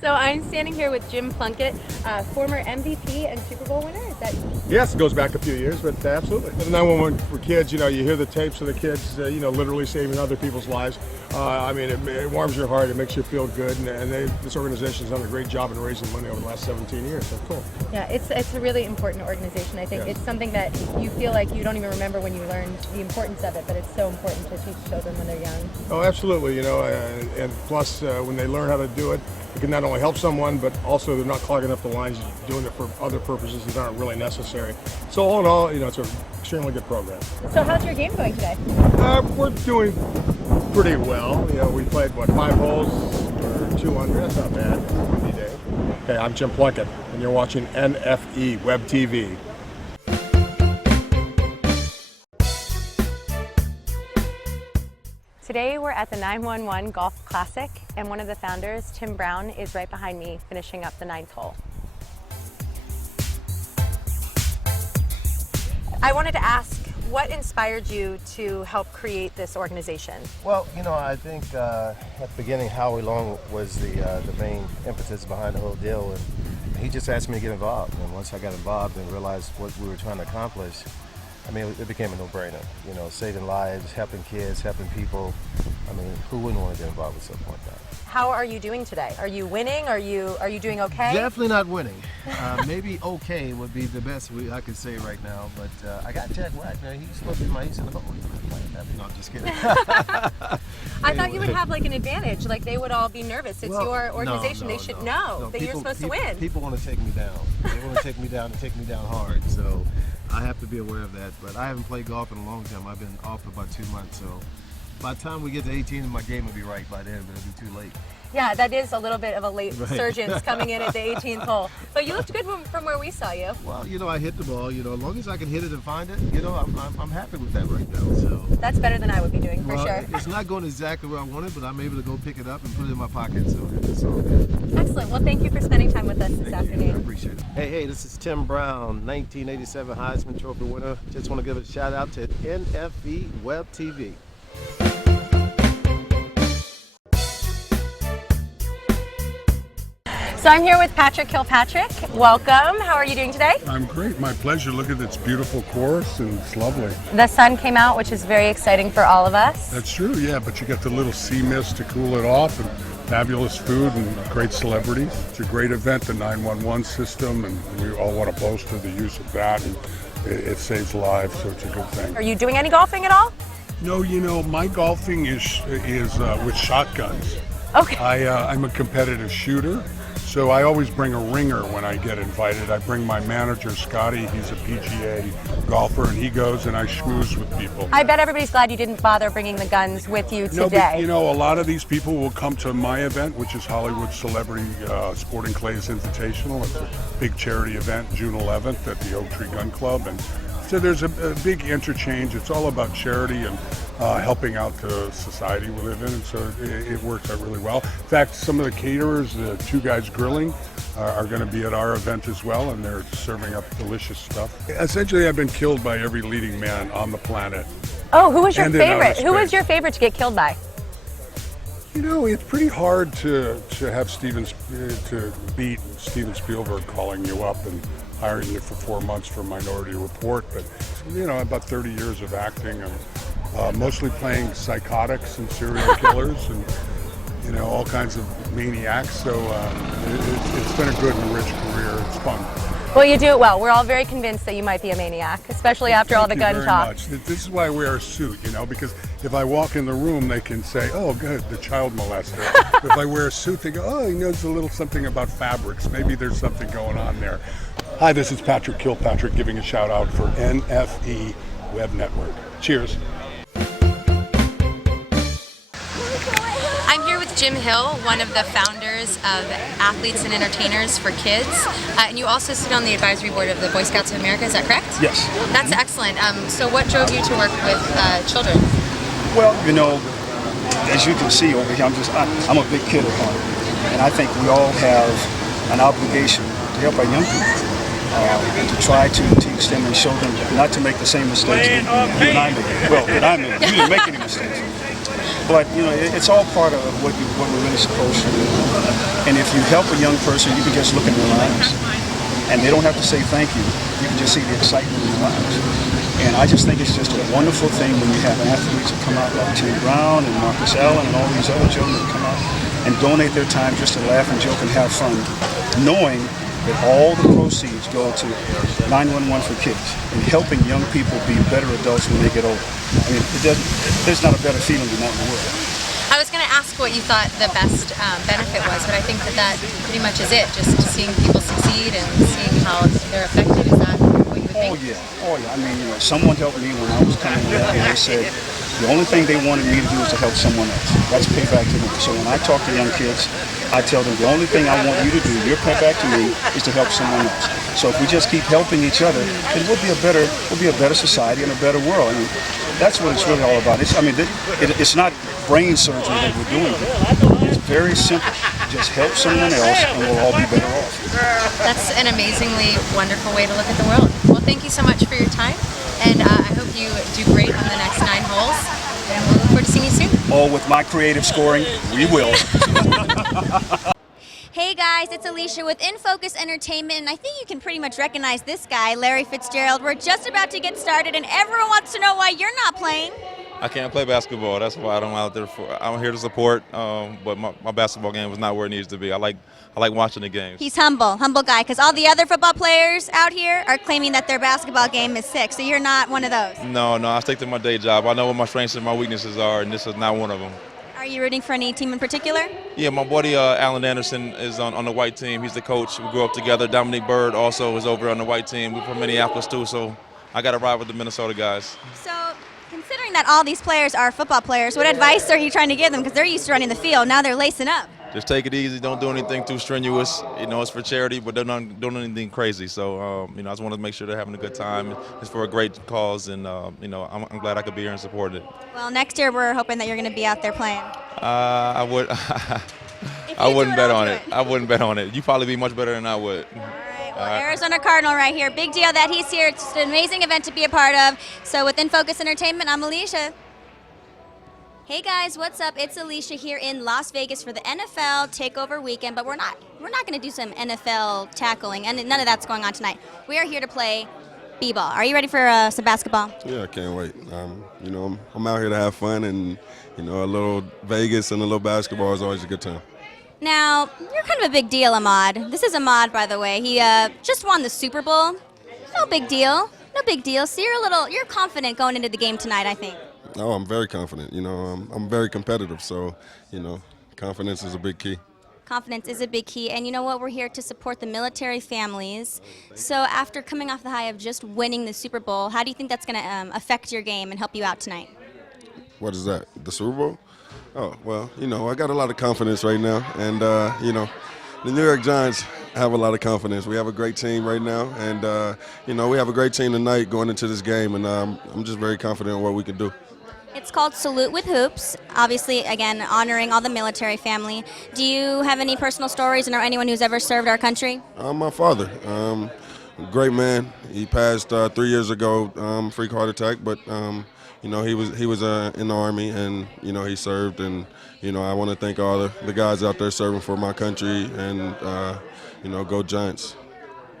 So I'm standing here with Jim Plunkett, former MVP and Super Bowl winner. Is that? Yes, it goes back a few years, but absolutely. And then when for kids, you hear the tapes of the kids, literally saving other people's lives. I mean, it warms your heart. It makes you feel good, and this organization has done a great job in raising money over the last 17 years. So cool. Yeah, it's a really important organization. I think it's something that you feel like you don't even remember when you learned the importance of it, but it's so important to teach children when they're young. Oh, absolutely. And plus, when they learn how to do it, it can not only help someone, but also they're not clogging up the lines, doing it for other purposes that aren't really necessary. So all in all, it's an extremely good program. So how's your game going today? We're doing pretty well. We played, 5 holes for 200. That's not bad. It's a windy day. Okay, I'm Jim Plunkett, and you're watching NFE Web TV. Today we're at the 911 Golf Classic, and one of the founders, Tim Brown, is right behind me finishing up the 9th hole. I wanted to ask, what inspired you to help create this organization? Well, I think at the beginning, Howie Long was the main impetus behind the whole deal, and he just asked me to get involved. And once I got involved and realized what we were trying to accomplish, I mean, it became a no-brainer. Saving lives, helping kids, helping people. I mean, who wouldn't want to get involved with something like that? How are you doing today? Are you winning? Are you doing okay? Definitely not winning. Maybe okay would be the best I could say right now. But I got Jack Wack. He's supposed to be my ace in the hole. No, I'm just kidding. I thought you would have like an advantage. Like they would all be nervous. It's your organization. They should know that you're supposed to win. People want to take me down. They want to take me down and take me down hard. So I have to be aware of that. But I haven't played golf in a long time. I've been off for about 2 months. So by the time we get to 18, my game will be right by then, but it'll be too late. Yeah, that is a little bit of a late resurgence coming in at the 18th hole. But you looked good from where we saw you. Well, I hit the ball. As long as I can hit it and find it, I'm happy with that right now. So that's better than I would be doing, for sure. It's not going exactly where I wanted, but I'm able to go pick it up and put it in my pocket. So it's all good. Excellent. Well, thank you for spending time with us this afternoon. I appreciate it. Hey, this is Tim Brown, 1987 Heisman Trophy winner. Just want to give a shout out to NFE Web TV. So I'm here with Patrick Kilpatrick. Welcome. How are you doing today? I'm great. My pleasure. Look at this beautiful course, and it's lovely. The sun came out, which is very exciting for all of us. That's true, yeah, but you get the little sea mist to cool it off, and fabulous food and great celebrities. It's a great event, the 911 system, and we all want to boast of the use of that, and it saves lives, so it's a good thing. Are you doing any golfing at all? No, my golfing is with shotguns. Okay. I'm a competitive shooter. So I always bring a ringer when I get invited. I bring my manager, Scotty. He's a PGA golfer, and he goes and I schmooze with people. I bet everybody's glad you didn't bother bringing the guns with you today. No, but, a lot of these people will come to my event, which is Hollywood Celebrity Sporting Clays Invitational. It's a big charity event, June 11th at the Oak Tree Gun Club. And so there's a big interchange. It's all about charity and helping out the society we live in, and so it works out really well. In fact, some of the caterers, the Two Guys Grilling, are going to be at our event as well, and they're serving up delicious stuff. Essentially, I've been killed by every leading man on the planet. Oh, who was your favorite? Who was your favorite to get killed by? It's pretty hard to beat Steven Spielberg calling you up and hiring you for 4 months for Minority Report, but about 30 years of acting and mostly playing psychotics and serial killers and all kinds of maniacs. So it's been a good and rich career. It's fun. Well, you do it well. We're all very convinced that you might be a maniac, especially after all the gun talk. This is why I wear a suit, because if I walk in the room, they can say, "Oh, good, the child molester." If I wear a suit, they go, "Oh, he knows a little something about fabrics. Maybe there's something going on there." Hi, this is Patrick Kilpatrick giving a shout out for NFE Web Network. Cheers. I'm here with Jim Hill, one of the founders of Athletes and Entertainers for Kids, and you also sit on the advisory board of the Boy Scouts of America, is that correct? Yes. That's excellent. So what drove you to work with children? Well, as you can see over here, I'm a big kid at heart, and I think we all have an obligation to help our young people. To try to teach them and show them not to make the same mistakes that you and I made. Well, that I made. You didn't make any mistakes. But it's all part of what we're really supposed to do. And if you help a young person, you can just look in their eyes, and they don't have to say thank you. You can just see the excitement in their eyes. And I just think it's just a wonderful thing when you have athletes that come out like Tim Brown and Marcus Allen and all these other children that come out and donate their time just to laugh and joke and have fun, knowing that all the proceeds go to 911 for kids and helping young people be better adults when they get older. I mean, there's not a better feeling than that in the world. I was going to ask what you thought the best benefit was, but I think that pretty much is it. Just seeing people succeed and seeing how they're affected. Is that what you would think? Oh yeah. I mean, someone helped me when I was coming in, and they said the only thing they wanted me to do is to help someone else. That's payback to them. So when I talk to young kids, I tell them the only thing I want you to do, your payback to me, is to help someone else. So if we just keep helping each other, then we'll be a better society and a better world. I mean, that's what it's really all about. It's not brain surgery that we're doing here. It's very simple. Just help someone else, and we'll all be better off. That's an amazingly wonderful way to look at the world. Well, thank you so much for your time, and I hope you do great on the next 9 holes. And we'll look forward to seeing you soon. Oh, with my creative scoring, we will. Hey guys, it's Alicia with NFocus Entertainment, and I think you can pretty much recognize this guy, Larry Fitzgerald. We're just about to get started, and everyone wants to know why you're not playing. I can't play basketball. That's why I'm out there for. I'm here to support, but my basketball game was not where it needs to be. I like watching the games. He's humble guy, because all the other football players out here are claiming that their basketball game is sick, so you're not one of those. No, I stick to my day job. I know what my strengths and my weaknesses are, and this is not one of them. Are you rooting for any team in particular? Yeah, my buddy Alan Anderson is on the white team. He's the coach. We grew up together. Dominique Bird also is over on the white team. We're from Minneapolis too, so I got to ride with the Minnesota guys. So, considering that all these players are football players, what advice are you trying to give them? Because they're used to running the field. Now they're lacing up. Just take it easy. Don't do anything too strenuous. It's for charity, but don't do anything crazy. So, I just want to make sure they're having a good time. It's for a great cause, and I'm glad I could be here and support it. Well, next year we're hoping that you're going to be out there playing. I wouldn't bet on it. I wouldn't bet on it. You probably be much better than I would. All right. Well, Arizona Cardinal right here. Big deal that he's here. It's just an amazing event to be a part of. So with NFocus Entertainment, I'm Alicia. Hey guys, what's up? It's Alicia here in Las Vegas for the NFL Takeover Weekend, but we're not going to do some NFL tackling, and none of that's going on tonight. We are here to play b-ball. Are you ready for some basketball? Yeah, I can't wait. I'm out here to have fun, and a little Vegas and a little basketball is always a good time. Now, you're kind of a big deal, Ahmad. This is Ahmad, by the way. He just won the Super Bowl. No big deal. No big deal. So you're confident going into the game tonight, I think. Oh, I'm very confident. I'm very competitive, so, confidence is a big key. Confidence is a big key, and you know what? We're here to support the military families. So after coming off the high of just winning the Super Bowl, how do you think that's going to affect your game and help you out tonight? What is that, the Super Bowl? Oh, well, I got a lot of confidence right now, and, the New York Giants have a lot of confidence. We have a great team right now, and, we have a great team tonight going into this game, and I'm just very confident in what we can do. It's called Salute with Hoops, obviously, again, honoring all the military family. Do you have any personal stories or know anyone who's ever served our country? My father, great man. He passed 3 years ago, freak heart attack, but he was in the Army, and he served, and I want to thank all the guys out there serving for my country, and go Giants.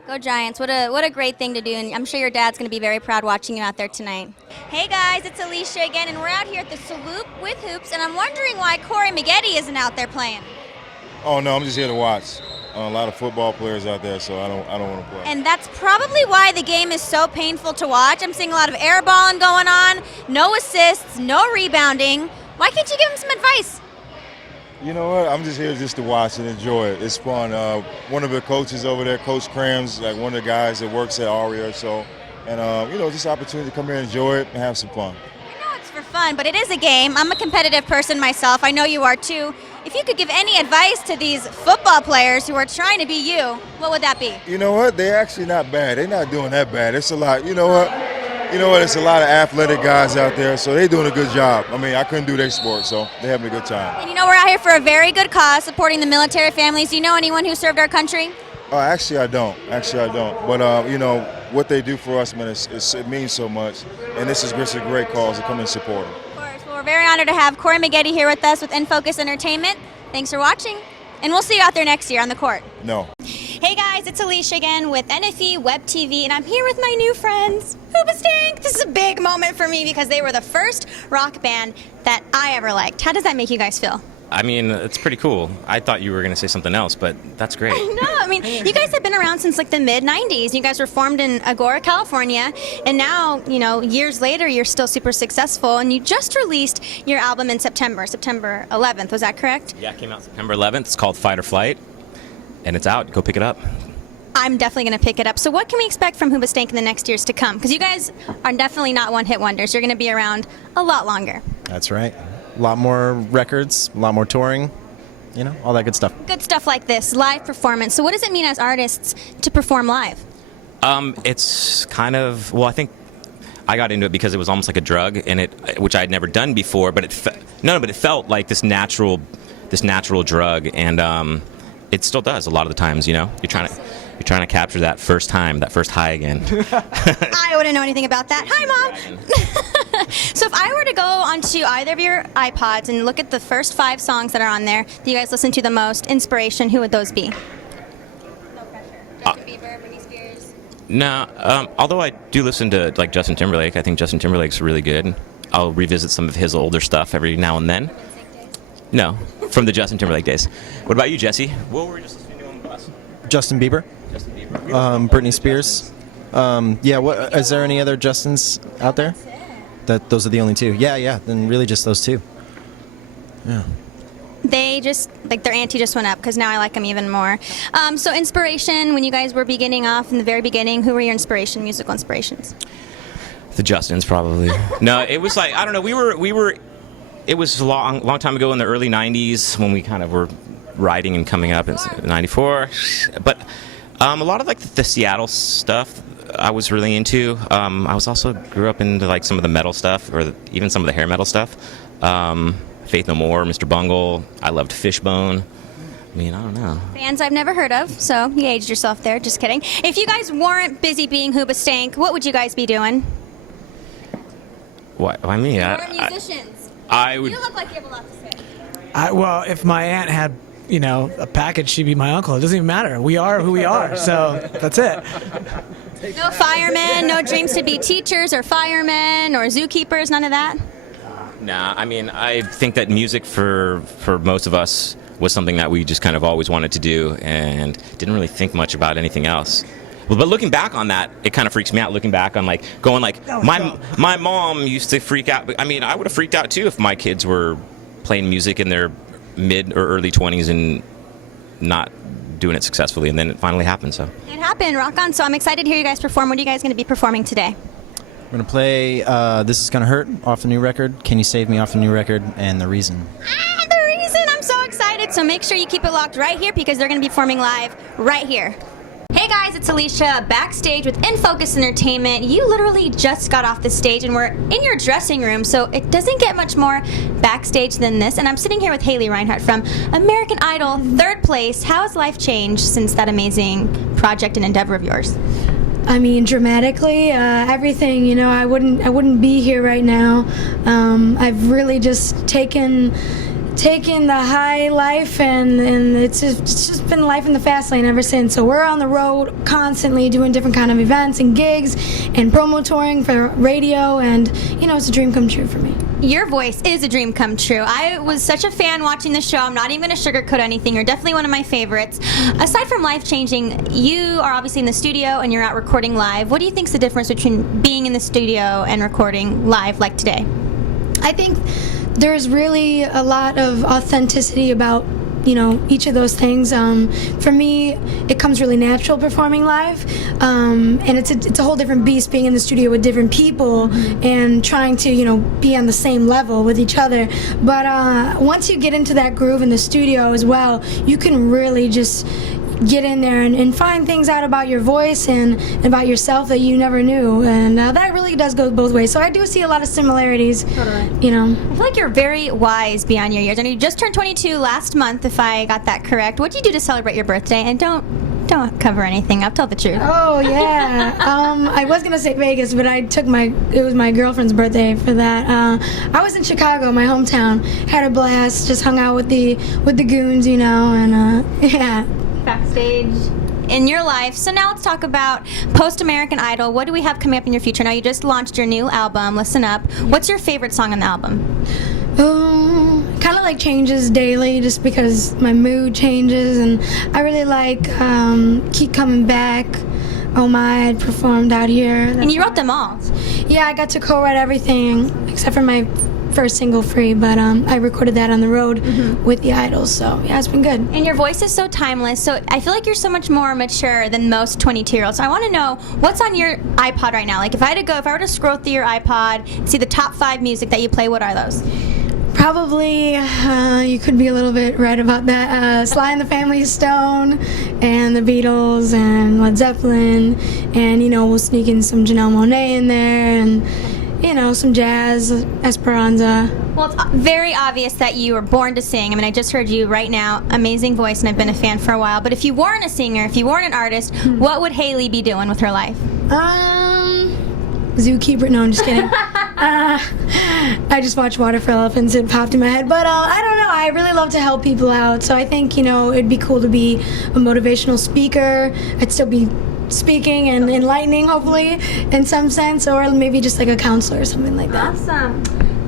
Go Giants. What a great thing to do, and I'm sure your dad's going to be very proud watching you out there tonight. Hey guys, it's Alicia again, and we're out here at the Salute with Hoops, and I'm wondering why Corey Maggette isn't out there playing. Oh no, I'm just here to watch. A lot of football players out there, so I don't want to play. And that's probably why the game is so painful to watch. I'm seeing a lot of airballing going on, no assists, no rebounding. Why can't you give him some advice? You know what? I'm just here just to watch and enjoy it. It's fun. One of the coaches over there, Coach Cram's, like one of the guys that works at Aria, just an opportunity to come here and enjoy it and have some fun. I know it's for fun, but it is a game. I'm a competitive person myself. I know you are too. If you could give any advice to these football players who are trying to be you, what would that be? You know what? They're actually not bad. They're not doing that bad. It's a lot. You know what? It's a lot of athletic guys out there, so they're doing a good job. I mean, I couldn't do their sport, so they're having a good time. And we're out here for a very good cause, supporting the military families. Do you know anyone who served our country? Actually, I don't. But, what they do for us, man, it means so much. And this is just a great cause to come and support them. Of course. Well, we're very honored to have Corey Maggette here with us with NFocus Entertainment. Thanks for watching, and we'll see you out there next year on the court. No. Hey guys, it's Alicia again with NFE Web TV, and I'm here with my new friends, Hoobastank. This is a big moment for me because they were the first rock band that I ever liked. How does that make you guys feel? I mean, it's pretty cool. I thought you were going to say something else, but that's great. No, I mean, you guys have been around since like the mid-90s. You guys were formed in Agora, California, and now, you know, years later, you're still super successful, and you just released your album in September 11th. Was that correct? Yeah, it came out September 11th. It's called Fight or Flight, and it's out. Go pick it up. I'm definitely going to pick it up. So what can we expect from Hoobastank in the next years to come? Because you guys are definitely not one-hit wonders. You're going to be around a lot longer. That's right. A lot more records, a lot more touring, you know, all that good stuff. Good stuff like this, live performance. So what does it mean as artists to perform live? It's kind of, well, I think I got into it because it was almost like a drug, and which I had never done before, but it felt like this natural drug, and it still does a lot of the times. You know, you're trying to capture that first time, that first high again. I wouldn't know anything about that. Hi, Mom. So if I were to go onto either of your iPods and look at the first 5 songs that are on there that you guys listen to the most, inspiration, who would those be? No pressure. Justin Bieber, Britney Spears. No, although I do listen to like Justin Timberlake. I think Justin Timberlake's really good. I'll revisit some of his older stuff every now and then. No, from the Justin Timberlake days. What about you, Jesse? What were we just listening to on the bus? Justin Bieber. Britney Spears. Yeah, what, is there any other Justins out there? Those are the only 2. Yeah, then really just those 2. Yeah. They just, like, their ante just went up because now I like them even more. So inspiration, when you guys were beginning off in the very beginning, who were your musical inspirations? The Justins, probably. No, it was like, I don't know, we were, it was a long time ago in the early 90s when we kind of were riding and coming up in 94. But a lot of like the Seattle stuff I was really into. I was also grew up into like some of the metal stuff, or even some of the hair metal stuff. Faith No More, Mr. Bungle. I loved Fishbone. I mean, I don't know. Bands I've never heard of, so you aged yourself there. Just kidding. If you guys weren't busy being Hoobastank, what would you guys be doing? What? Why me? You weren't musicians. I would. You look like you have a lot to say. Well, if my aunt had, you know, a package, she'd be my uncle. It doesn't even matter. We are who we are, so that's it. No firemen, no dreams to be teachers or firemen or zookeepers, none of that? Nah, I mean, I think that music for most of us was something that we just kind of always wanted to do and didn't really think much about anything else. But looking back on that, it kind of freaks me out looking back on like going like my mom used to freak out. I mean, I would have freaked out too if my kids were playing music in their mid or early 20s and not doing it successfully, and then it finally happened. So it happened. Rock on. So I'm excited to hear you guys perform. What are you guys going to be performing today? We're going to play This Is Gonna Hurt off the new record, Can You Save Me off the new record, and The Reason. The Reason. I'm so excited. So make sure you keep it locked right here because they're going to be performing live right here. Hey guys, it's Alicia backstage with NFocus Entertainment. You literally just got off the stage and we're in your dressing room, so it doesn't get much more backstage than this. And I'm sitting here with Haley Reinhart from American Idol, 3rd place. How has life changed since that amazing project and endeavor of yours? I mean, dramatically, everything. You know, I wouldn't be here right now. I've really just taken the high life, and it's just been life in the fast lane ever since. So we're on the road constantly doing different kind of events and gigs and promo touring for radio, and you know, it's a dream come true for me. Your voice is a dream come true. I was such a fan watching the show. I'm not even going to sugarcoat anything. You're definitely one of my favorites. Aside from life-changing, you are obviously in the studio and you're out recording live. What do you think is the difference between being in the studio and recording live like today? I think there's really a lot of authenticity about, you know, each of those things. For me, it comes really natural performing live, and it's a whole different beast being in the studio with different people and trying to, you know, be on the same level with each other. But once you get into that groove in the studio as well, you can really just get in there and find things out about your voice and about yourself that you never knew, and that really does go both ways. So I do see a lot of similarities. Totally. You know, I feel like you're very wise beyond your years. I know you just turned 22 last month, if I got that correct. What did you do to celebrate your birthday? And don't Don't cover anything up. Tell the truth. Oh yeah. I was gonna say Vegas, but it was my girlfriend's birthday for that. I was in Chicago, my hometown. Had a blast. Just hung out with the goons, you know, and yeah. Backstage in your life. So now let's talk about post-American Idol. What do we have coming up in your future? Now you just launched your new album, Listen Up. What's your favorite song on the album? Kind of like changes daily just because my mood changes, and I really like Keep Coming Back. Oh My, I performed out here. And you wrote them all? Yeah, I got to co-write everything except for my first single, Free, but I recorded that on the road with the Idols, so yeah, it's been good. And your voice is so timeless, so I feel like you're so much more mature than most 22-year-olds. So I want to know, what's on your iPod right now? Like if I were to scroll through your iPod, see the top 5 music that you play, what are those? Probably, you could be a little bit right about that. Sly and the Family Stone, and the Beatles, and Led Zeppelin, and we'll sneak in some Janelle Monáe in there, and some jazz, Esperanza. Well, it's very obvious that you were born to sing. I mean, I just heard you right now, amazing voice, and I've been a fan for a while. But if you weren't a singer, if you weren't an artist, what would Haley be doing with her life? Zookeeper. No, I'm just kidding. I just watched Water for Elephants. It popped in my head. But I don't know. I really love to help people out. So I think, it'd be cool to be a motivational speaker. I'd still be speaking and enlightening, hopefully, in some sense. Or maybe just like a counselor or something like that. Awesome.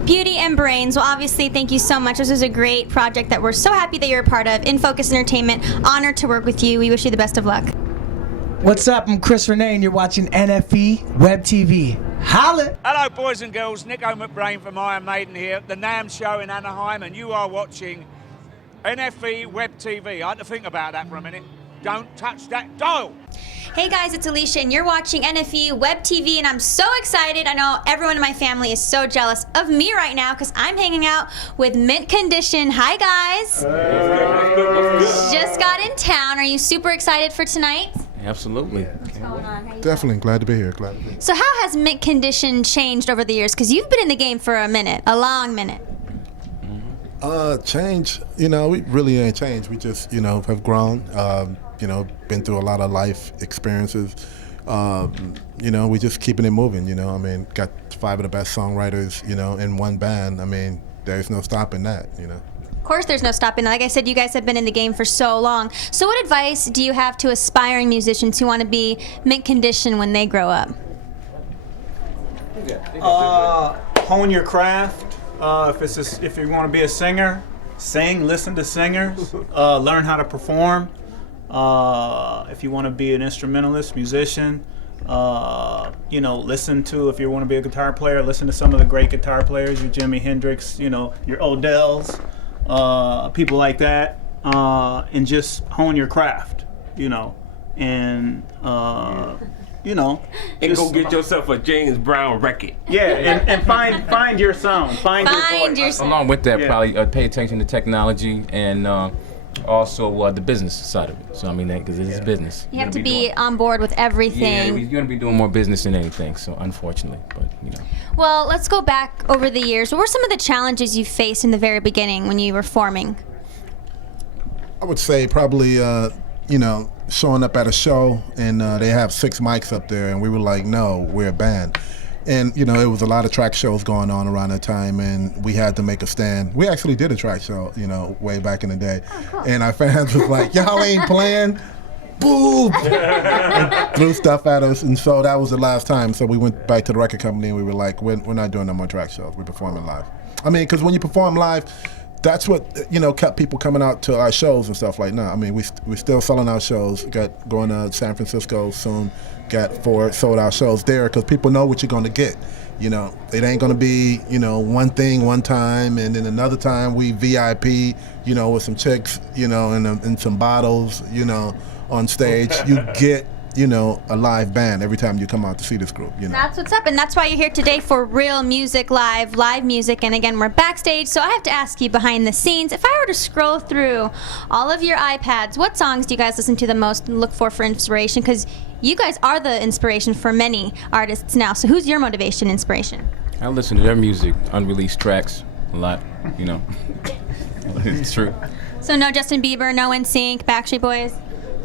Beauty and Brains. Well, obviously, thank you so much. This is a great project that we're so happy that you're a part of. NFocus Entertainment. Honored to work with you. We wish you the best of luck. What's up? I'm Chris Renee, and you're watching NFE Web TV. Holla! Hello, boys and girls. Nico McBrain from Iron Maiden here, the NAMM show in Anaheim, and you are watching NFE Web TV. I had to think about that for a minute. Don't touch that dial. Hey guys, it's Alicia, and you're watching NFE Web TV, and I'm so excited. I know everyone in my family is so jealous of me right now because I'm hanging out with Mint Condition. Hi guys. Just got in town. Are you super excited for tonight? Absolutely. What's going on? Definitely. Glad to be here. So how has Mint Condition changed over the years? Because you've been in the game for a minute, a long minute. Change, we really ain't changed. We just, have grown, been through a lot of life experiences. We just keeping it moving, got 5 of the best songwriters, in one band. There's no stopping that, Of course there's no stopping. Like I said, you guys have been in the game for so long. So what advice do you have to aspiring musicians who want to be Mint Condition when they grow up? Hone your craft. If you want to be a singer, sing, listen to singers, learn how to perform. If you want to be an instrumentalist, musician, listen to, if you want to be a guitar player, listen to some of the great guitar players, your Jimi Hendrix, your Odells, people like that, and just hone your craft, and and go get yourself a James Brown record. Yeah, and find your sound, find your voice. Along with that, probably pay attention to technology and also the business side of it. So because it is business. You have to be on board with everything. Yeah, you're going to be doing more business than anything. So unfortunately, but Well, let's go back over the years. What were some of the challenges you faced in the very beginning when you were forming? I would say probably, showing up at a show and they have 6 mics up there and we were like, no, we're a band. And, it was a lot of track shows going on around that time and we had to make a stand. We actually did a track show, way back in the day. Oh, cool. And our fans was like, y'all ain't playing? Boo! And threw stuff at us. And so that was the last time. So we went back to the record company and we were like, we're not doing no more track shows. We're performing live. Because when you perform live, that's what kept people coming out to our shows and stuff like that. We still selling our shows. Got going to San Francisco soon. Got 4 sold out shows there because people know what you're going to get. It ain't going to be one thing one time and then another time we VIP with some chicks and some bottles on stage. You get a live band every time you come out to see this group. That's what's up, and that's why you're here today for Real Music Live music. And again, we're backstage, so I have to ask you behind the scenes, if I were to scroll through all of your iPads, what songs do you guys listen to the most and look for inspiration? Because you guys are the inspiration for many artists now. So who's your motivation, inspiration? I listen to their music, unreleased tracks, a lot. It's true. So no Justin Bieber, no NSYNC, Backstreet Boys.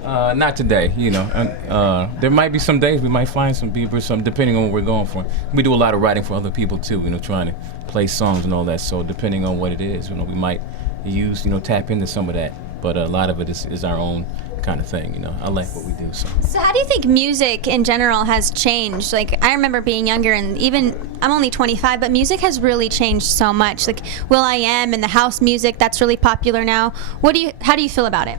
Not today, you know. There might be some days we might find some people, some depending on what we're going for. We do a lot of writing for other people too, you know, trying to play songs and all that. So depending on what it is, you know, we might use, you know, tap into some of that. But a lot of it is our own kind of thing, you know. I like what we do. So how do you think music in general has changed? Like, I remember being younger, and even I'm only 25, but music has really changed so much. Like Will.i.am and the house music that's really popular now. How do you feel about it?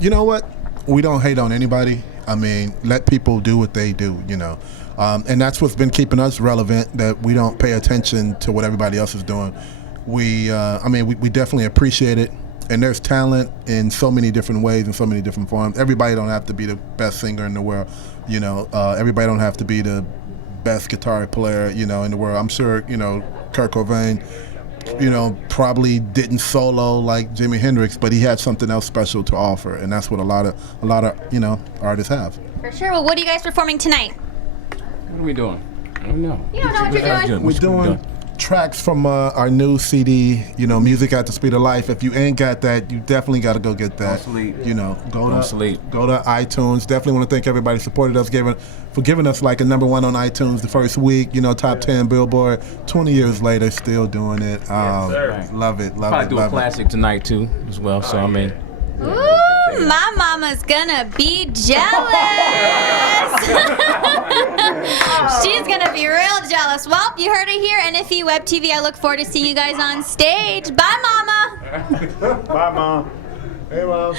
You know what? We don't hate on anybody. I mean, let people do what they do, you know. And that's what's been keeping us relevant, that we don't pay attention to what everybody else is doing. We definitely appreciate it. And there's talent in so many different ways, in so many different forms. Everybody don't have to be the best singer in the world, you know. Everybody don't have to be the best guitar player, you know, in the world. I'm sure, you know, Kurt Cobain, you know, probably didn't solo like Jimi Hendrix, but he had something else special to offer, and that's what a lot of you know, artists have. For sure. Well, what are you guys performing tonight? What are we doing? I don't know. You don't know what you're doing? We're doing tracks from our new CD, you know, Music at the Speed of Life. If you ain't got that, you definitely got to go get that. Don't sleep. You know, go Don't to sleep. Go to iTunes. Definitely want to thank everybody who supported us, for giving us like a #1 on iTunes the first week. You know, top 10 Billboard. 20 years later, still doing it. Yes, love it. Probably do a classic tonight too, as well. So I mean. Ooh, my mama's gonna be jealous. She's gonna be real jealous. Well, you heard it here, NFE Web TV. I look forward to seeing you guys on stage. Bye, Mama. Bye, Mom. Hey, Mom.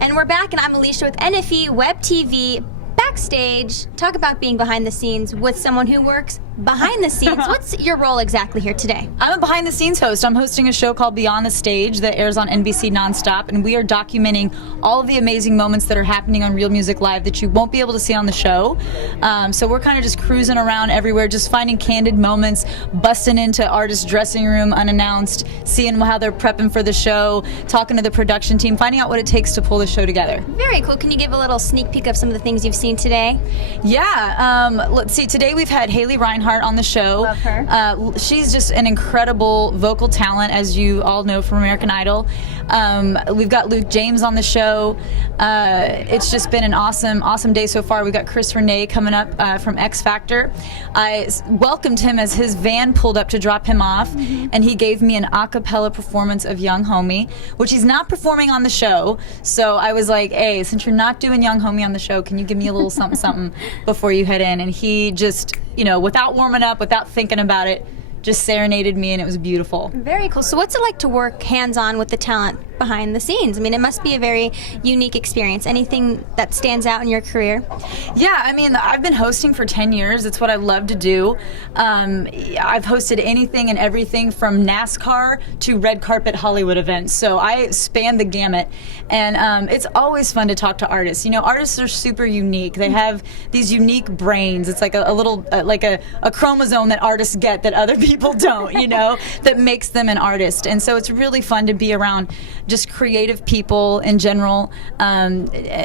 And we're back, and I'm Alicia with NFE Web TV. Backstage, talk about being behind the scenes with someone who works behind the scenes. What's your role exactly here today? I'm a behind the scenes host. I'm hosting a show called Beyond the Stage that airs on NBC nonstop, and we are documenting all of the amazing moments that are happening on Real Music Live that you won't be able to see on the show. So we're kind of just cruising around everywhere, just finding candid moments, busting into artists' dressing room unannounced, seeing how they're prepping for the show, talking to the production team, finding out what it takes to pull the show together. Very cool. Can you give a little sneak peek of some of the things you've seen today? Yeah. Let's see. Today we've had Haley Reinhart on the show. Love her. She's just an incredible vocal talent, as you all know from American Idol. We've got Luke James on the show. It's just been an awesome day so far. We've got Chris Renee coming up from X Factor. I welcomed him as his van pulled up to drop him off, and he gave me an a cappella performance of Young Homie, which he's not performing on the show. So I was like, hey, since you're not doing Young Homie on the show, can you give me a little something before you head in? And he just, you know, without warming up, without thinking about it, just serenaded me, and it was beautiful. Very cool. So what's it like to work hands-on with the talent behind the scenes? I mean, it must be a very unique experience. Anything that stands out in your career? Yeah, I mean, I've been hosting for 10 years. It's what I love to do. I've hosted anything and everything from NASCAR to red carpet Hollywood events. So I span the gamut. And it's always fun to talk to artists. You know, artists are super unique. They have these unique brains. It's like a little, like a chromosome that artists get that other people don't, you know, that makes them an artist. And so it's really fun to be around just creative people in general,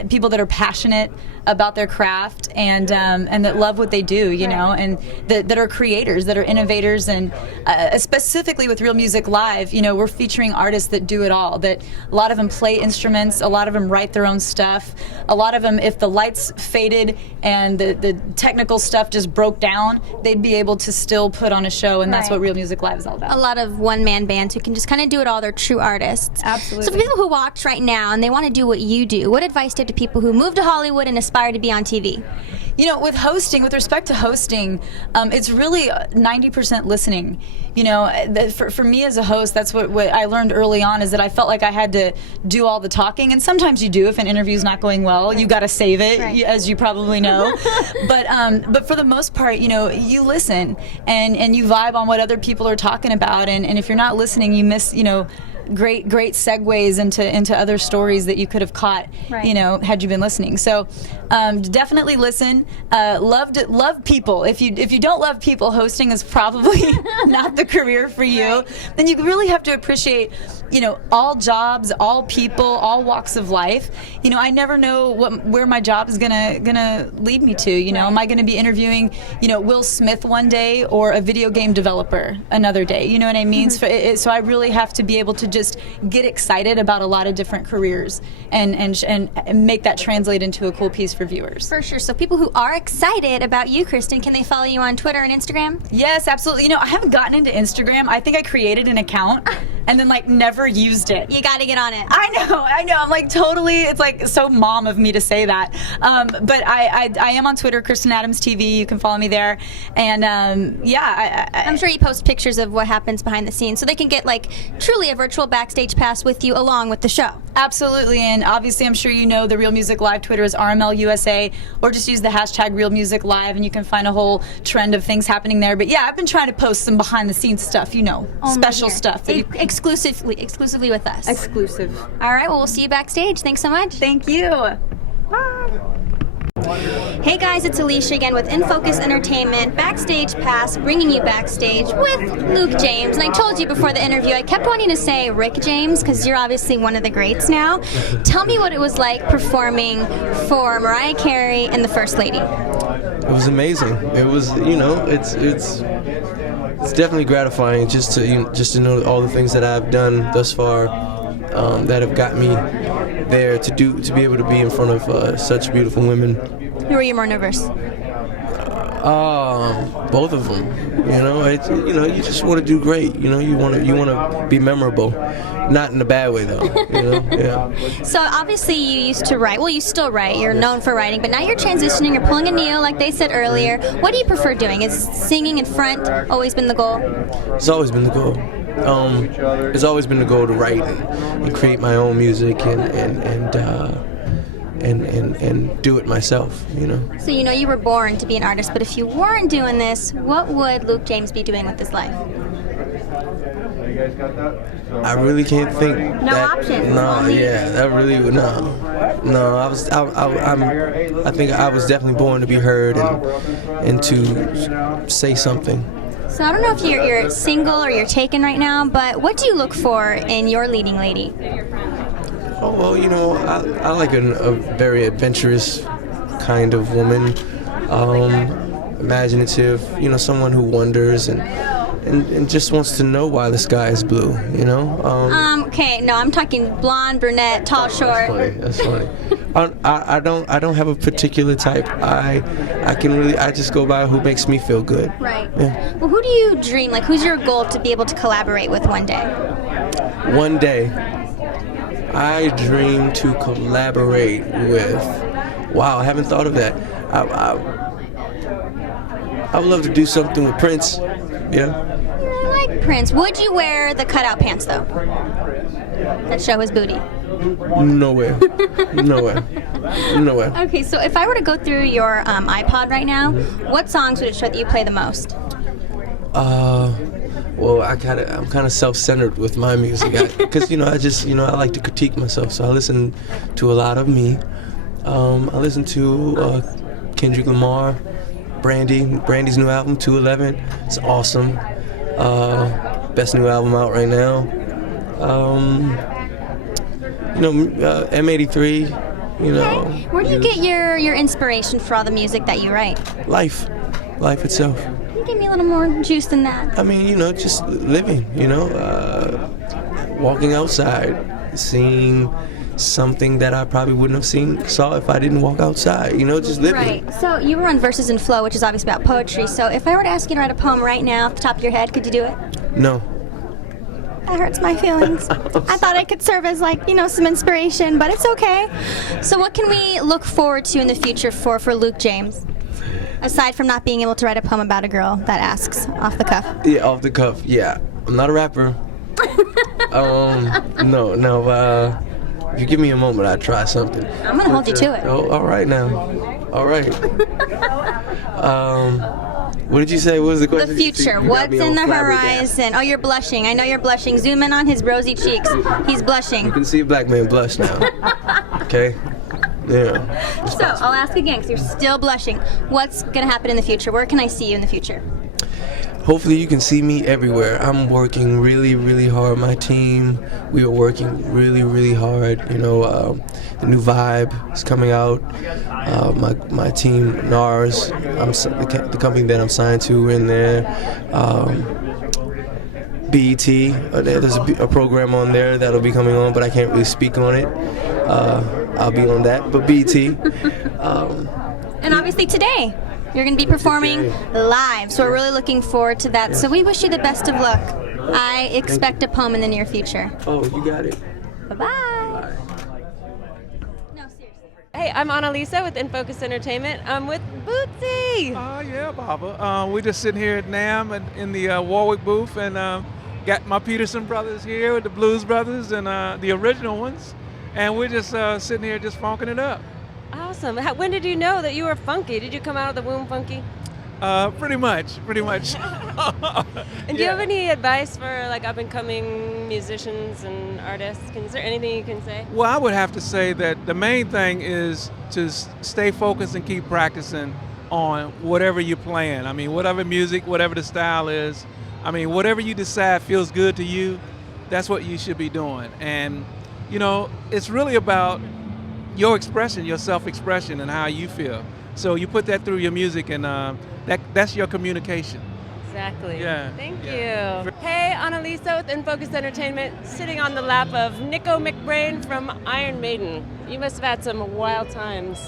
people that are passionate about their craft and that love what they do, you know, and that are creators, that are innovators, and specifically with Real Music Live, you know, we're featuring artists that do it all. That a lot of them play instruments, a lot of them write their own stuff, a lot of them, if the lights faded and the technical stuff just broke down, they'd be able to still put on a show, and that's what Real Music Live is all about. A lot of one-man bands who can just kind of do it all. They're true artists. Absolutely. So for people who watch right now and they want to do what you do, what advice do you have to people who move to Hollywood and aspire to be on TV? You know, with respect to hosting, it's really 90% listening. You know, for me as a host, that's what I learned early on, is that I felt like I had to do all the talking, and sometimes you do. If an interview's not going well, you got to save it, as you probably know. But for the most part, you know, you listen and you vibe on what other people are talking about, and if you're not listening, you miss, you know, great segues into other stories that you could have caught, you know, had you been listening. So definitely listen. Love people. If you don't love people, hosting is probably not the career for you. Then you really have to appreciate all jobs, all people, all walks of life. I never know where my job is gonna lead me to. Am I gonna be interviewing, Will Smith one day or a video game developer another day? You know what I mean? So I really have to be able to just get excited about a lot of different careers and make that translate into a cool piece for viewers. For sure. So people who are excited about you, Kristen, can they follow you on Twitter and Instagram? Yes, absolutely. I haven't gotten into Instagram. I think I created an account and then never used it. You got to get on it. I know. I'm totally, it's so mom of me to say that. But I am on Twitter, Kristen Adams TV. You can follow me there. And I'm sure you post pictures of what happens behind the scenes so they can get truly a virtual backstage pass with you along with the show. Absolutely. And obviously I'm sure the Real Music Live Twitter is RMLUSA, or just use the hashtag Real Music Live and you can find a whole trend of things happening there. But yeah, I've been trying to post some behind the scenes stuff, special stuff. That Exclusively with us. Exclusive. All right, well, we'll see you backstage. Thanks so much. Thank you. Bye. Hey guys, it's Alicia again with NFocus Entertainment, Backstage Pass, bringing you backstage with Luke James. And I told you before the interview, I kept wanting to say Rick James because you're obviously one of the greats now. Tell me what it was like performing for Mariah Carey and the First Lady. It was amazing. It was, it's definitely gratifying just to know all the things that I've done thus far that have got me there to be able to be in front of such beautiful women. Who are you more nervous? Both of them. You just want to do great. You want to be memorable, not in a bad way though. Yeah. So obviously you used to write. Well, you still write. You're known for writing, but now you're transitioning. You're pulling a Neo, like they said earlier. What do you prefer doing? Is singing in front always been the goal? It's always been the goal. It's always been the goal to write and create my own music and do it myself, So you were born to be an artist, but if you weren't doing this, what would Luke James be doing with his life? I really can't think. No options. No, yeah, that really would no. I think I was definitely born to be heard and to say something. So I don't know if you're single or you're taken right now, but what do you look for in your leading lady? Oh, well, I like a very adventurous kind of woman, imaginative, someone who wonders and just wants to know why the sky is blue, Okay, no, I'm talking blonde, brunette, tall, short. That's funny. I don't have a particular type. I just go by who makes me feel good. Right. Yeah. Well, who do you dream, who's your goal to be able to collaborate with one day? One day, I dream to collaborate with, wow, I haven't thought of that. I would love to do something with Prince, yeah. I like Prince. Would you wear the cutout pants, though? That show his booty? No way. No way. No way. Okay, so if I were to go through your iPod right now, what songs would it show that you play the most? Well, I'm kind of self-centered with my music, because I like to critique myself, so I listen to a lot of me. I listen to Kendrick Lamar, Brandy's new album, 211. It's awesome. Best new album out right now. M83. Okay. Where do you get your inspiration for all the music that you write? Life itself. Can you give me a little more juice than that? I mean, just living, walking outside, seeing something that I probably wouldn't have saw if I didn't walk outside, just living. Right. So you were on Verses and Flow, which is obviously about poetry. So if I were to ask you to write a poem right now off the top of your head, could you do it? No. That hurts my feelings. I thought I could serve as some inspiration, but it's okay. So what can we look forward to in the future for Luke James? Aside from not being able to write a poem about a girl that asks off the cuff. Yeah, off the cuff. Yeah, I'm not a rapper. No. If you give me a moment, I'd try something. I'm gonna hold you to it. Oh, all right now. All right. What did you say? What was the question? The future. What's in the horizon? Oh, you're blushing. I know you're blushing. Zoom in on his rosy cheeks. He's blushing. You can see a black man blush now. Okay? Yeah. So, I'll ask again, because you're still blushing. What's going to happen in the future? Where can I see you in the future? hopefully you can see me everywhere. I'm working really, really hard. My team, we are working really, really hard. You know, the new Vibe is coming out. My team, NARS, the company that I'm signed to, we're in there. BET, there's a program on there that'll be coming on, but I can't really speak on it. I'll be on that, but BET. And obviously today, you're going to be performing live, so we're really looking forward to that. So we wish you the best of luck. I expect a poem in the near future. Oh, you got it. Bye-bye. Hey, I'm Annalisa with NFocus Entertainment. I'm with Bootsy. Oh, yeah, Baba. We're just sitting here at NAMM in the Warwick booth, and got my Peterson brothers here with the Blues Brothers and the original ones. And we're just sitting here just funking it up. Awesome. When did you know that you were funky? Did you come out of the womb funky? Pretty much. And do you have any advice for like up and coming musicians and artists? Is there anything you can say? Well, I would have to say that the main thing is to stay focused and keep practicing on whatever you're playing. I mean, whatever music, whatever the style is. I mean, whatever you decide feels good to you, that's what you should be doing. And, you know, it's really about your expression, your self-expression, and how you feel. So you put that through your music, and that's your communication. Exactly. Yeah. Thank you. Hey, Annalisa with NFocus Entertainment, sitting on the lap of Nico McBrain from Iron Maiden. You must have had some wild times.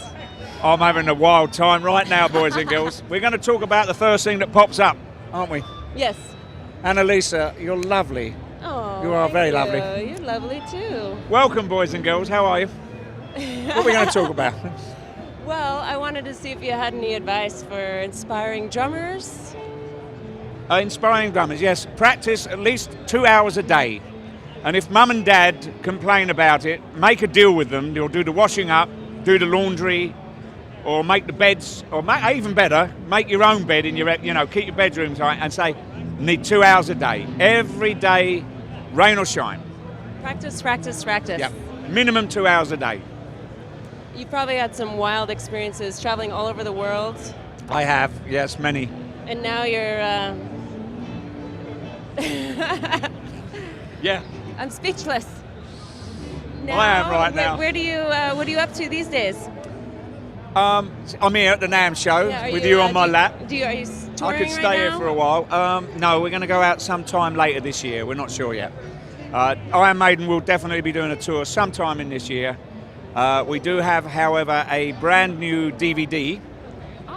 I'm having a wild time right now, boys and girls. We're going to talk about the first thing that pops up, aren't we? Yes. Annalisa, you're lovely. Oh, You are very thank lovely. you. You're lovely too. Welcome, boys and girls. How are you? What are we going to talk about? Well, I wanted to see if you had any advice for inspiring drummers. Inspiring drummers, yes. Practice at least 2 hours a day. And if mum and dad complain about it, make a deal with them. You'll do the washing up, do the laundry, or make the beds, or even better, make your own bed in your, keep your bedroom tight and say, need 2 hours a day. Every day, rain or shine. Practice, practice, practice. Yep. Minimum 2 hours a day. You probably had some wild experiences traveling all over the world. I have, yes, many. And now you're... Yeah. I'm speechless. I am right now. What are you up to these days? I'm here at the NAMM show Yeah, with you on my lap. Are you touring I could stay right here now? for a while. No, we're going to go out sometime later this year. We're not sure yet. Iron Maiden will definitely be doing a tour sometime in this year. We do have, however, a brand new DVD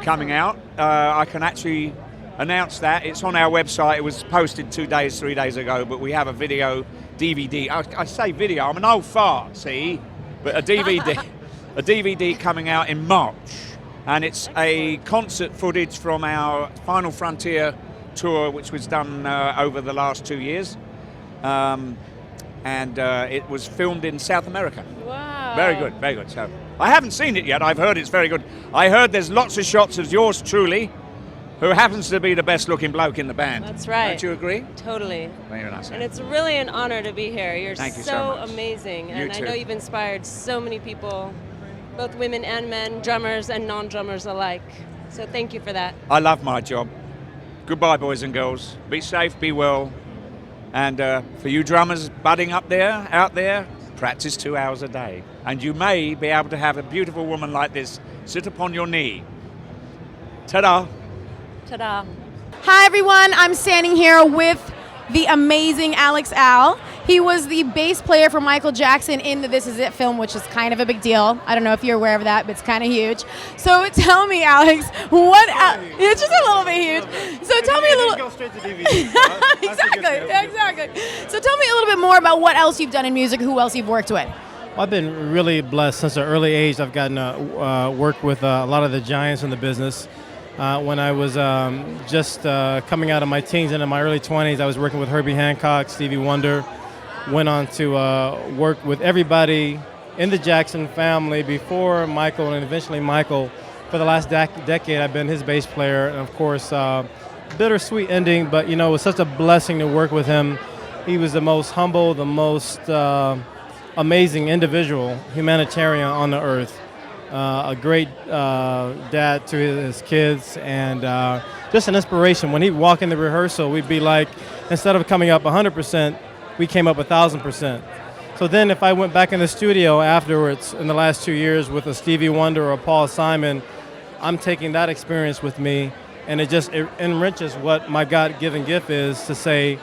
coming out. I can actually announce that. It's on our website. It was posted 3 days ago, but we have a video DVD. I say video, I'm an old fart, see? But a DVD, a DVD coming out in March. And it's a concert footage from our Final Frontier tour, which was done over the last 2 years. And it was filmed in South America. Wow. Very good, very good. So I haven't seen it yet. I've heard it's very good. I heard there's lots of shots of yours truly, who happens to be the best looking bloke in the band. That's right. Don't you agree? Totally. Very nice. And it's really an honor to be here. You're Thank you so much. amazing. You And I too. know you've inspired so many people, both women and men, drummers and non-drummers alike. So thank you for that. I love my job. Goodbye, boys and girls. Be safe, be well. And for you drummers budding out there, practice 2 hours a day. And you may be able to have a beautiful woman like this sit upon your knee. Ta-da. Ta-da. Hi everyone, I'm standing here with the amazing Alex Al. He was the bass player for Michael Jackson in the This Is It film, which is kind of a big deal. I don't know if you're aware of that, but it's kind of huge. So tell me, Alex, it's just a little bit huge. So tell me a little... Go straight to DVD. Exactly. So tell me a little bit more about what else you've done in music, who else you've worked with. Well, I've been really blessed since an early age. I've gotten to work with a lot of the giants in the business. When I was just coming out of my teens and in my early 20s, I was working with Herbie Hancock, Stevie Wonder. Went on to work with everybody in the Jackson family before Michael and eventually Michael. For the last decade, I've been his bass player. And of course, bittersweet ending, but it was such a blessing to work with him. He was the most humble, the most amazing individual, humanitarian on the earth. a great dad to his kids, and just an inspiration. When he'd walk in the rehearsal, we'd be like, instead of coming up 100%, we came up 1,000%. So then if I went back in the studio afterwards in the last 2 years with a Stevie Wonder or a Paul Simon, I'm taking that experience with me, and it enriches what my God-given gift is to say,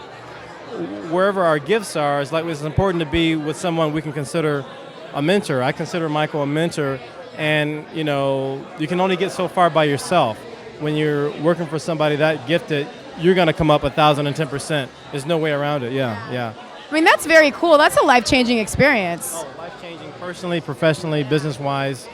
wherever our gifts are, it's important to be with someone we can consider a mentor. I consider Michael a mentor, and you can only get so far by yourself. When you're working for somebody that gifted, you're going to come up 1,010%. There's no way around it. Yeah. I mean, that's very cool. That's a life-changing experience. Oh, life-changing, personally, professionally, business-wise,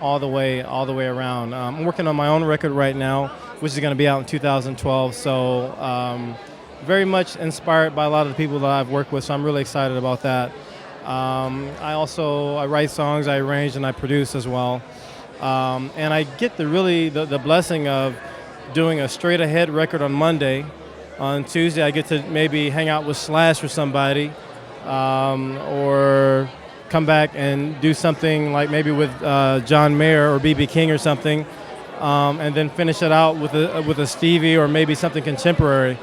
all the way around. I'm working on my own record right now, which is going to be out in 2012. So very much inspired by a lot of the people that I've worked with. So I'm really excited about that. I write songs, I arrange, and I produce as well. And I get the blessing of doing a straight ahead record on Monday. On Tuesday, I get to maybe hang out with Slash or somebody, or come back and do something like maybe with John Mayer or B.B. King or something, and then finish it out with a Stevie or maybe something contemporary.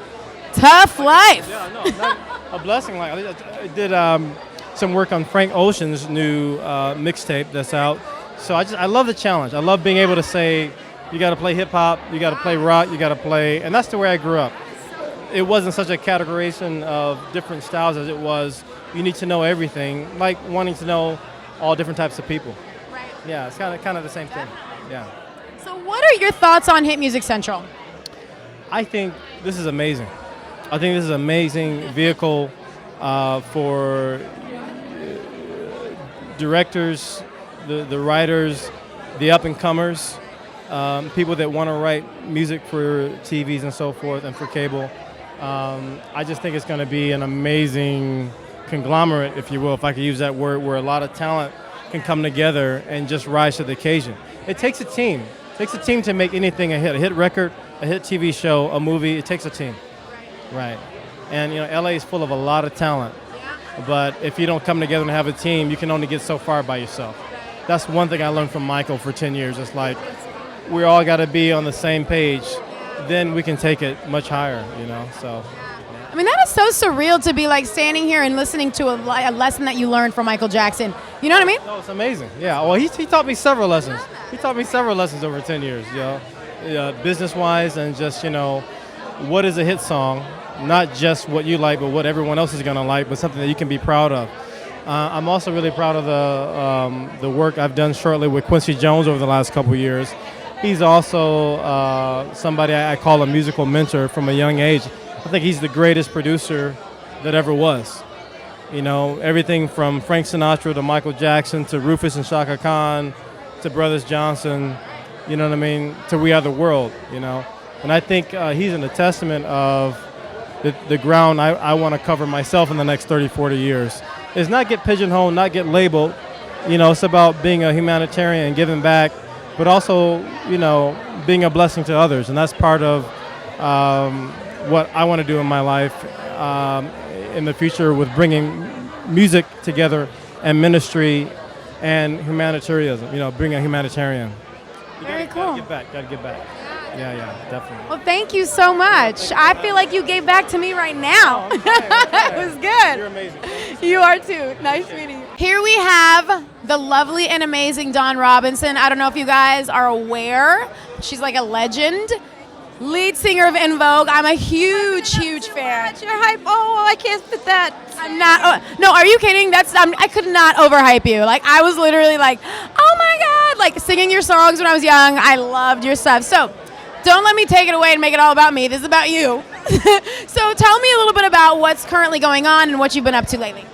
Tough life. Yeah, no, not a blessing. Like I did some work on Frank Ocean's new mixtape that's out. So I love the challenge. I love being able to say, you got to play hip hop, you got to play rock, you got to play, and that's the way I grew up. It wasn't such a categorization of different styles as it was, you need to know everything, like wanting to know all different types of people. Right. Yeah, it's kind of the same thing. Yeah. So what are your thoughts on Hit Music Central? I think this is amazing. I think this is an amazing vehicle for directors, the writers, the up-and-comers, people that want to write music for TVs and so forth and for cable. I just think it's going to be an amazing conglomerate, if you will, if I could use that word, where a lot of talent can come together and just rise to the occasion. It takes a team. It takes a team to make anything a hit record, a hit TV show, a movie. It takes a team. Right. And, LA is full of a lot of talent. But if you don't come together and have a team, you can only get so far by yourself. That's one thing I learned from Michael for 10 years. It's like, we all got to be on the same page. Then we can take it much higher, so. I mean, that is so surreal to be like standing here and listening to a lesson that you learned from Michael Jackson. You know what I mean? No, it's amazing. Yeah, well, he taught me several lessons. He taught me several lessons over 10 years, business-wise, and just, what is a hit song? Not just what you like, but what everyone else is going to like, but something that you can be proud of. I'm also really proud of the work I've done shortly with Quincy Jones over the last couple of years. He's also somebody I call a musical mentor from a young age. I think he's the greatest producer that ever was. Everything from Frank Sinatra to Michael Jackson to Rufus and Shaka Khan to Brothers Johnson, you know what I mean, to We Are the World, And I think he's a testament of the ground I want to cover myself in the next 30, 40 years. Is not get pigeonholed, not get labeled. It's about being a humanitarian and giving back, but also, being a blessing to others. And that's part of what I want to do in my life in the future with bringing music together and ministry and humanitarianism, being a humanitarian. Very cool. Gotta give back. Yeah, definitely. Well, thank you so much. I feel like you gave back to me right now. It was good. You're amazing. You are too. Nice meeting you. Here we have the lovely and amazing Dawn Robinson. I don't know if you guys are aware. She's like a legend. Lead singer of NFocus. I'm a huge fan. You're hype. Oh, I can't fit that. I'm not. No, are you kidding? I could not overhype you. Like, I was literally like, oh my God, like singing your songs when I was young. I loved your stuff. So don't let me take it away and make it all about me. This is about you. So tell me a little bit about what's currently going on and what you've been up to lately.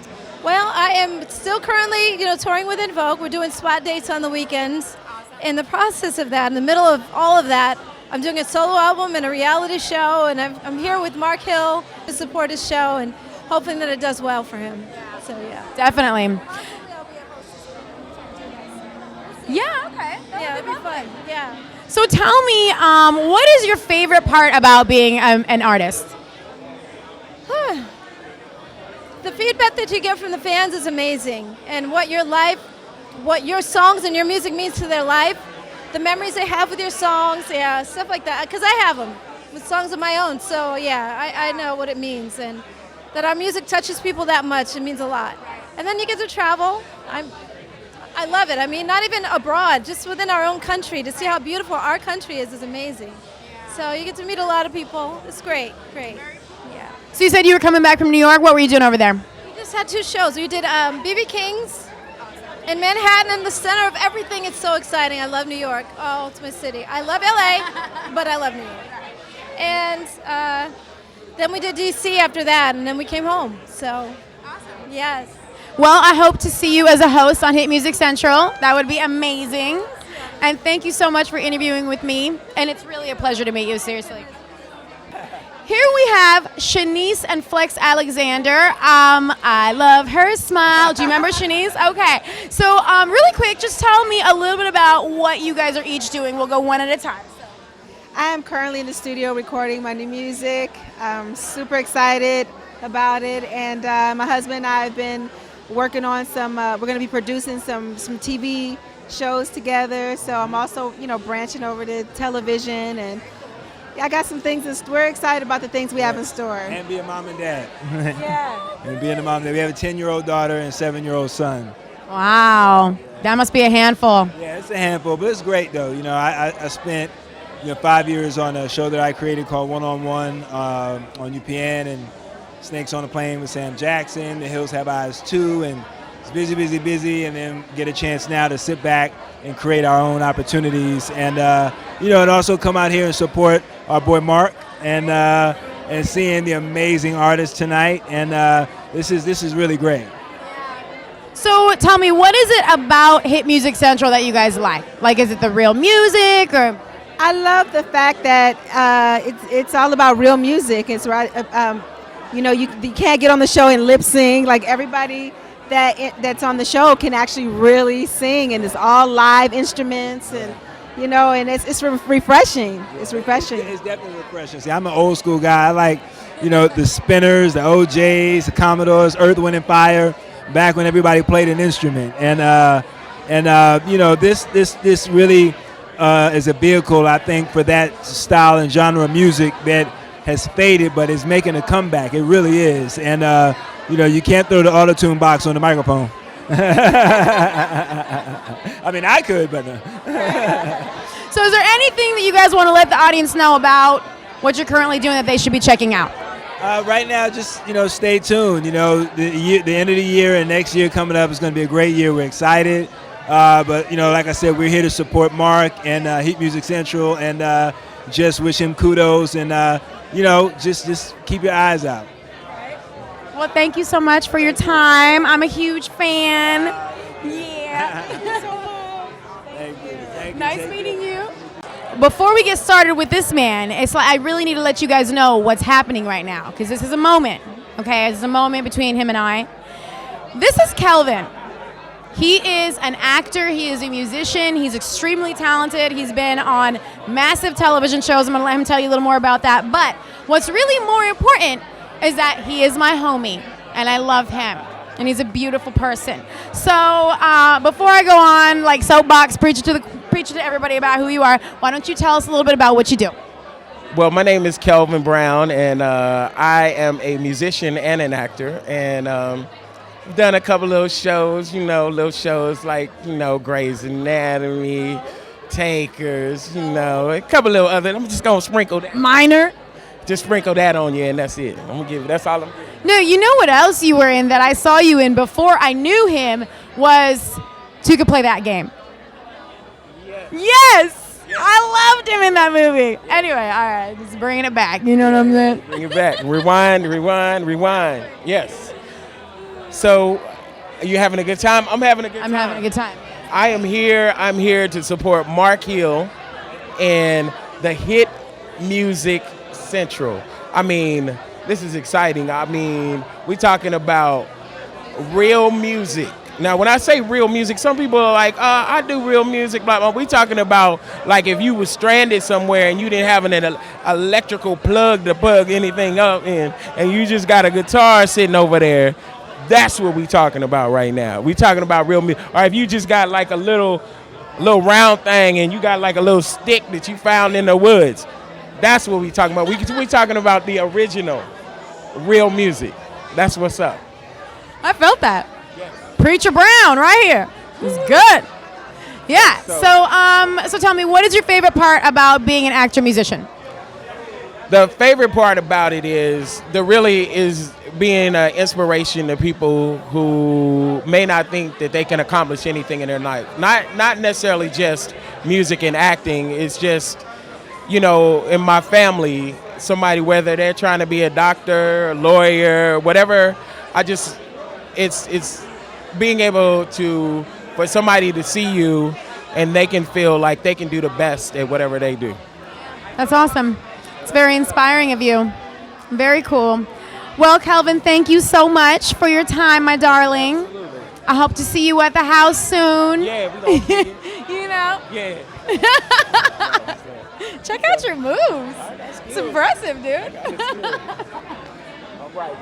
Well, I am still currently, touring with NFocus. We're doing spot dates on the weekends. In the process of that, in the middle of all of that, I'm doing a solo album and a reality show, and I'm here with Mark Hill to support his show and hoping that it does well for him. So, yeah. Definitely. Yeah, okay. Yeah, it'll be fun. Yeah. So tell me, what is your favorite part about being an artist? The feedback that you get from the fans is amazing, and what your life what your songs and your music means to their life, the memories they have with your songs, yeah, stuff like that. Because I have them with songs of my own. So yeah, I know what it means, and that our music touches people that much. It means a lot. And then you get to travel. I love it. I mean, not even abroad, just within our own country, to see how beautiful our country is amazing. So you get to meet a lot of people. It's great, great. Yeah. So you said you were coming back from New York. What were you doing over there? We just had 2 shows. We did B.B. King's in Manhattan, in the center of everything. It's so exciting. I love New York. Oh, it's my city. I love LA, but I love New York. And then we did DC after that, and then we came home. So, yes. Well, I hope to see you as a host on Hit Music Central. That would be amazing. And thank you so much for interviewing with me. And it's really a pleasure to meet you, seriously. Here we have Shanice and Flex Alexander. I love her smile. Do you remember Shanice? Okay. So really quick, just tell me a little bit about what you guys are each doing. We'll go one at a time. I am currently in the studio recording my new music. I'm super excited about it. And my husband and I have been working on some, we're going to be producing some TV shows together. So I'm also, branching over to television, and I got some things. We're excited about the things we have in store. And be a mom and dad. Yeah. And being a mom and dad. We have a 10-year-old daughter and a 7-year-old son. Wow. That must be a handful. Yeah, it's a handful, but it's great though. I spent 5 years on a show that I created called One on One on UPN, and Snakes on a Plane with Sam Jackson, The Hills Have Eyes 2, and it's busy, and then get a chance now to sit back and create our own opportunities, and and also come out here and support our boy Mark, and seeing the amazing artists tonight, and this is really great. So tell me, what is it about Hit Music Central that you guys like? Like, is it the real music, or? I love the fact that it's all about real music. It's right. You can't get on the show and lip sing. Like, everybody that's on the show can actually really sing, and it's all live instruments, and and it's refreshing. It's refreshing. It's definitely refreshing. See, I'm an old school guy. I like the Spinners, the OJs, the Commodores, Earth, Wind and Fire, back when everybody played an instrument, and this really is a vehicle, I think, for that style and genre of music that has faded but is making a comeback. It really is. And you can't throw the auto-tune box on the microphone. I mean, I could, but no. So is there anything that you guys want to let the audience know about what you're currently doing that they should be checking out? Right now, just stay tuned. The end of the year and next year coming up is going to be a great year. We're excited. But like I said, we're here to support Mark and Heat Music Central, and just wish him kudos, and just keep your eyes out. Well, thank you so much for your time. I'm a huge fan. Yeah. Thank you. Nice meeting you. Before we get started with this man, it's like I really need to let you guys know what's happening right now, because this is a moment. Okay, this is a moment between him and I. This is Kelvin. He is an actor, he is a musician, he's extremely talented, he's been on massive television shows. I'm gonna let him tell you a little more about that. But what's really more important is that he is my homie, and I love him, and he's a beautiful person. So before I go on, like soapbox, preach to everybody about who you are, why don't you tell us a little bit about what you do? Well, my name is Kelvin Brown, and I am a musician and an actor, and I've done a couple little shows, little shows like, Grey's Anatomy, Takers, a couple little other. I'm just gonna sprinkle that. Minor? Just sprinkle that on you, and that's it. I'm gonna give you. That's all I'm. No, you know what else you were in that I saw you in before I knew him was Two Could Play That Game. Yes! I loved him in that movie. Anyway, all right, just bringing it back. You know what I'm saying? Bring it back. Rewind. Yes. So, are you having a good time? I'm having a good time. I'm having a good time. I am here. I'm here to support Mark Hill and the Hit Music Central. I mean, this is exciting. I mean, we're talking about real music. Now, when I say real music, some people are like, I do real music, blah, blah. We're talking about, like, if you were stranded somewhere and you didn't have an electrical plug to plug anything up in, and you just got a guitar sitting over there, That's what we talking about right now. We talking about real music. Or if you just got like a little round thing and you got like a little stick that you found in the woods, that's what we talking about. We talking about the original, real music. That's what's up. I felt that. Preacher Brown right here. It's good. Yeah. So tell me, what is your favorite part about being an actor musician? The favorite part about it is being an inspiration to people who may not think that they can accomplish anything in their life. Not necessarily just music and acting. It's just, you know, in my family, somebody, whether they're trying to be a doctor, a lawyer, whatever, it's being able to, for somebody to see you and they can feel like they can do the best at whatever they do. That's awesome. It's very inspiring of you. Very cool. Well, Kelvin, thank you so much for your time, my darling. Absolutely. I hope to see you at the house soon. Yeah, we gonna see you. You know? Yeah. Check out your moves. It's impressive, dude. All right.